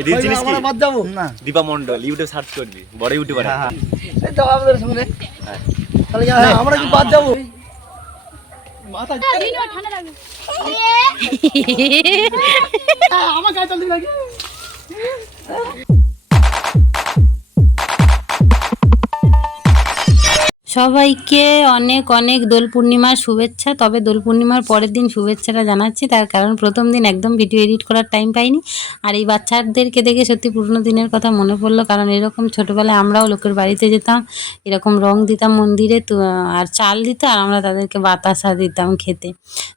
এই জিনিস কি? আমরা বাদ যাব। না। দীপা মন্ডল ইউটিউব সার্চ করবি বড় ইউটিউবার হ্যাঁ হ্যাঁ। এই তো আমাদের সামনে। তাহলে হ্যাঁ, আমরা কি বাদ যাব? মাথা আমার গায়ে চালতে লাগে সবাইকে অনেক অনেক দোল পূর্ণিমার শুভেচ্ছা। তবে দোল পূর্ণিমার পরের দিন শুভেচ্ছাটা জানাচ্ছি। তার কারণ প্রথম দিন একদম ভিডিও এডিট করার টাইম পাইনি। আর এই বাচ্চাদেরকে দেখে সত্যি পুরনো দিনের কথা মনে পড়ল। কারণ এরকম ছোটোবেলায় আমরাও লোকের বাড়িতে যেতাম, এরকম রং দিতাম মন্দিরে, তো, আর চাল দিত আর আমরা তাদেরকে বাতাসা দিতাম খেতে।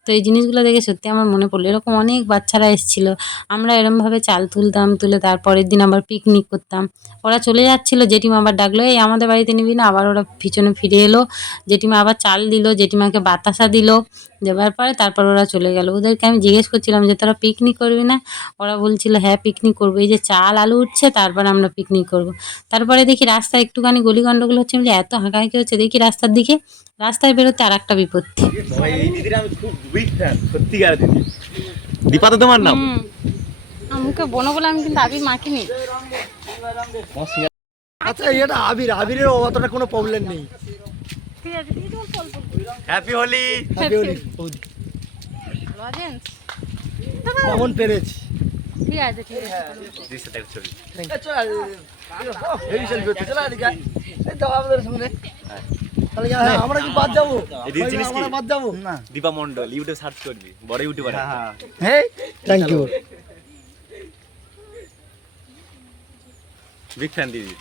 তো এই জিনিসগুলো দেখে সত্যি আমার মনে পড়ল। এরকম অনেক বাচ্চারা এসেছিল। আমরা এরমভাবে চাল তুলতাম, তুলে তারপরের দিন আবার পিকনিক করতাম। ওরা চলে যাচ্ছিল, জেঠিমা আবার ডাকলো, এই আমাদের বাড়িতে নিবি না? আবার ওরা পিছনে ফিরে এলো। জেঠিমা আবার চাল দিল জেঠিমাকে বাতাসা দিল। দেওয়ার পরে তারপর ওরা চলে গেল। ওদেরকে আমি জিজ্ঞেস করছিলাম যে তোরা পিকনিক করবি না? ওরা বলছিল হ্যাঁ পিকনিক করব। এই যে চাল আলু উঠছে তারপর আমরা পিকনিক করব। তারপরে দেখি রাস্তায় একটুখানি গলি গন্ডগোল হচ্ছে। আমি এত হাঁকাহাঁকি হচ্ছে? দেখি রাস্তার দিকে রাস্তায় বেরোতে আর একটা বিপত্তি ভাই এই দিদির আমি খুব বিগ ফ্যান সত্যিকার দিদি। দীপা তো তোমার নাম? মুখে বনো বলে আমি কিন্তু আবি মাখিনি। আচ্ছা এটা আবির আবিরের অতটা কোনো প্রবলেম নেই। হ্যাপি হোলি হ্যাপি হোলি কেমন পেরেছি? ঠিক আছে ঠিক হ্যাঁ, আমরা কি বাদ যাব? এই জিনিস জিনিস কি? আমরা বাদ যাব? না। দীপা মন্ডল ইউটিউব সার্চ করবি। বড় ইউটিউবার হ্যাঁ থ্যাংক ইউ বিগ ফ্যান দিদি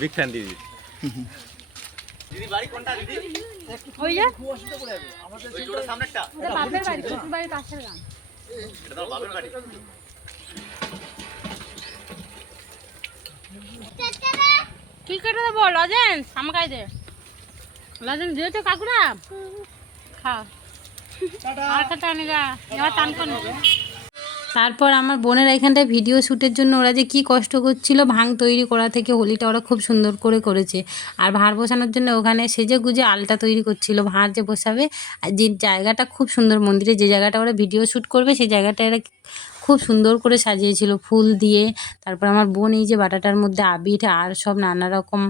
বিগ ফ্যান দিদি। দিদি বাড়ি কোনটা দিদি ওই যে ওই জোড়া সামনেরটা বাপের বাড়ি শ্বশুর বাড়ির পাশের গ্রাম। এটা তোমার বাপের বাড়ি। কি কেটে দেবো? লজেন্স আমাকে দে। লজেন্স দিয়েছ কাকুরা? খাও আর খেতে আনি গা এবার করে নেবে তারপর আমার বোনের এখানটায় ভিডিও শ্যুটের জন্য ওরা যে কি কষ্ট করছিল ভাং তৈরি করা থেকে হোলিটা ওরা খুব সুন্দর করে করেছে। আর ভাঁড় বসানোর জন্য ওখানে সেজে গুজে আলটা তৈরি করছিল। ভাঁড় যে বসাবে, আর যে জায়গাটা খুব সুন্দর মন্দিরে যে জায়গাটা ওরা ভিডিও শ্যুট করবে, সেই জায়গাটা এরা খুব সুন্দর করে সাজিয়েছিল ফুল দিয়ে। তারপর আমার বোন এই যে বাটাটার মধ্যে আবির আর সব নানা রকম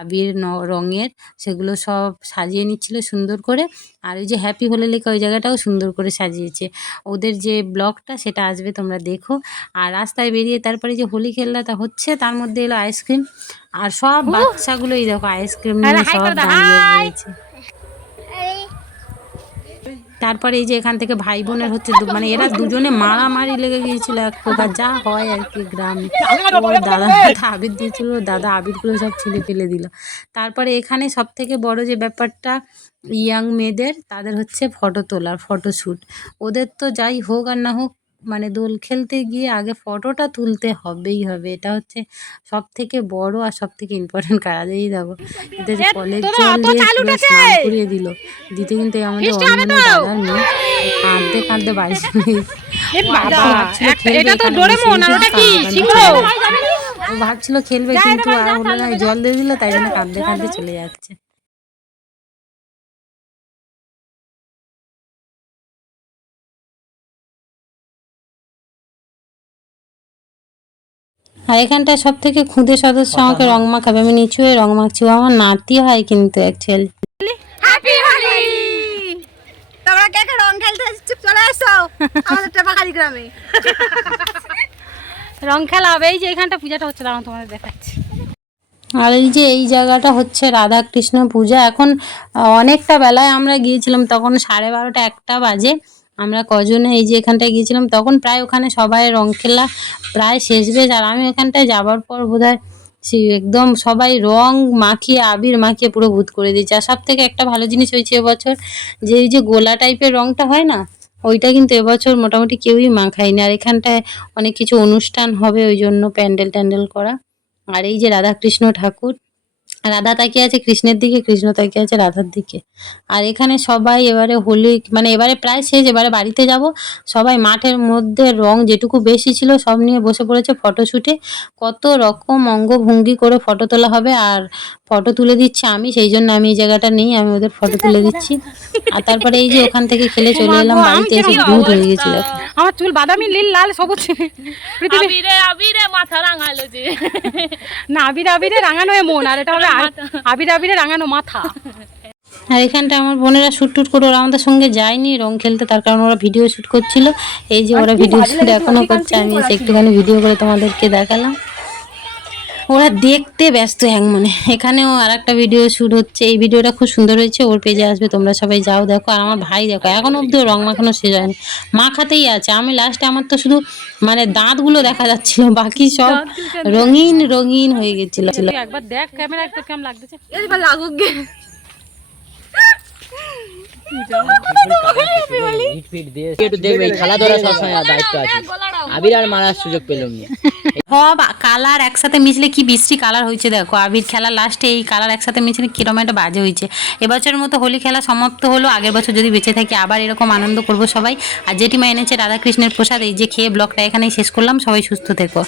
আবির রঙের সেগুলো সব সাজিয়ে নিচ্ছিল সুন্দর করে। আর ওই যে হ্যাপি হোলি লেখা ওই জায়গাটাও সুন্দর করে সাজিয়েছে। ওদের যে ব্লগটা সেটা আসবে তোমরা দেখো। আর রাস্তায় বেরিয়ে তারপরে যে হোলি খেলাটা হচ্ছে তার মধ্যে এলো আইসক্রিম আর সব বাচ্চাগুলোই দেখো আইসক্রিম নিয়ে সব দাঁড়িয়ে রয়েছে। তারপরে এই যে এখান থেকে ভাই বোনের হচ্ছে মানে এরা দুজনে মারামারি লেগে গিয়েছিল এক প্রকার, যা হয় আর কি গ্রামে। ওর দাদা আবির দিয়েছিল, দাদা আবিরগুলো সব ছিঁড়ে ফেলে দিল। তারপরে এখানে সব থেকে বড় যে ব্যাপারটা, ইয়াং মেয়েদের, তাদের হচ্ছে ফটো তোলার ফটোশ্যুট ওদের তো যাই হোক আর না হোক মানে দোল খেলতে গিয়ে আগে ফটোটা তুলতে হবেই হবে। এটা হচ্ছে সব থেকে বড় আর সব থেকে ইম্পর্টেন্ট কাজ এই দেখো এদের কলের জল দিয়ে স্নান করিয়ে দিল। দিতে কিন্তু আমাদের অন্য দাদার মেয়ে। কাঁদতে কাঁদতে বাড়ি চলে এসেছে। ও ভাবছিল খেলবে ভাবছিল কিন্তু আর হলো না জল দিয়ে দিল তাই জন্য কাঁদতে কাঁদতে চলে যাচ্ছে। আর এখানটায় সব থেকে খুদে সদস্য আমাকে রং মাখাবে। আমি নিচু হয়ে রং মাখছি। ও আমার নাতি হয় কিন্তু অ্যাকচুয়ালি হ্যাপি হোলি তোমরা কে কে রং খেলতে চলে এসো। আমাদের টেপাখালি গ্রামে। রং খেলা হবে। এই যে এখানটা পূজাটা হচ্ছে দাঁড়াও তোমাদের দেখাচ্ছি। আর এই যে এই জায়গাটা হচ্ছে রাধা কৃষ্ণ পূজা। এখন অনেকটা বেলায় আমরা গিয়েছিলাম তখন সাড়ে বারোটা একটা বাজে। আমরা কজনে এই যে এখানটায় গিয়েছিলাম, তখন প্রায় ওখানে সবাই রং খেলা প্রায় শেষ বেশ, আর আমি ওখানটায় যাবার পর বোধহয় সে একদম সবাই রং মাখিয়ে, আবির মাখিয়ে পুরো ভূত করে দিয়েছে। আর সব থেকে একটা ভালো জিনিস হয়েছে এবছর, যে এই যে গোলা টাইপের রংটা হয় না, ওইটা কিন্তু এবছর মোটামুটি কেউই মাখায়নি। আর এখানটায় অনেক কিছু অনুষ্ঠান হবে, ওই জন্য প্যান্ডেল ট্যান্ডেল করা। আর এই যে রাধাকৃষ্ণ ঠাকুর রাধা তাকিয়ে আছে কৃষ্ণের দিকে কৃষ্ণ তাকিয়ে আছে রাধার দিকে। আর এখানে সবাই এবারে হোলি মানে এবারে প্রায় শেষ এবারে বাড়িতে যাব। সবাই মাঠের মধ্যে রং যেটুকু বেশি ছিল সব নিয়ে বসে পড়েছে ফটোশ্যুটে কত রকম অঙ্গভঙ্গি করে ফটো তোলা হবে আর ফটো তুলে দিচ্ছি আমি সেই জন্য আমি এই জায়গাটা নেই আমি ওদের ফটো তুলে দিচ্ছি। আর তারপরে এই যে ওখান থেকে খেলে চলে এলাম বাড়িতে এসে দুধ হয়ে গেছিল। আমার চুল বাদামি নীল লাল সবুজ। পৃথিবী আবিরে আবিরে মাথা রাঙালো যে। না আবির আবিরে রাঙানো মন আর এটা হবে আবির আবিরে রাঙানো মাথা। আর এখানটা আমার বোনেরা শ্যুট টুট করে ওরা আমাদের সঙ্গে যায়নি রং খেলতে তার কারণ ওরা ভিডিও শ্যুট করছিল। এই যে ওরা ভিডিও শ্যুট এখনও করছে আমি একটুখানি ভিডিও করে তোমাদেরকে দেখালাম। ওরা দেখতে ব্যস্ত এক মনে। এখানেও আর একটা ভিডিও শ্যুট হচ্ছে। এই ভিডিওটা খুব সুন্দর হয়েছে। ওর পেজে আসবে। তোমরা সবাই যাও দেখো। আর আমার ভাই দেখো এখন অব্দিও রং মাখানো শেষ হয়নি। মাখাতেই আছে। আমি লাস্টে আমার তো শুধু মানে দাঁতগুলো দেখা যাচ্ছিল। বাকি সব রঙিন রঙিন হয়ে গেছিল। একবার দেখ ক্যামেরা একটু কেমন লাগতেছে। এবার লাগুক গে। দেখবে খেলাধুলা সবসময় দায়িত্ব আছে। আবির আর মারার সুযোগ পেলাম না। সব কালার একসাথে মিশলে কি বিশ্রী কালার হয়েছে দেখো? আবির খেলা লাস্টে এই কালার একসাথে মিশলে কিরম একটা বাজে হয়েছে। এবছরের মতো হোলি খেলা সমাপ্ত হলো, আগের বছর যদি বেঁচে থাকি আবার এরকম আনন্দ করব সবাই। আর জেঠিমা এনেছে রাধাকৃষ্ণের প্রসাদ, এই যে খেয়ে ব্লগটা এখানেই শেষ করলাম, সবাই সুস্থ থেকো।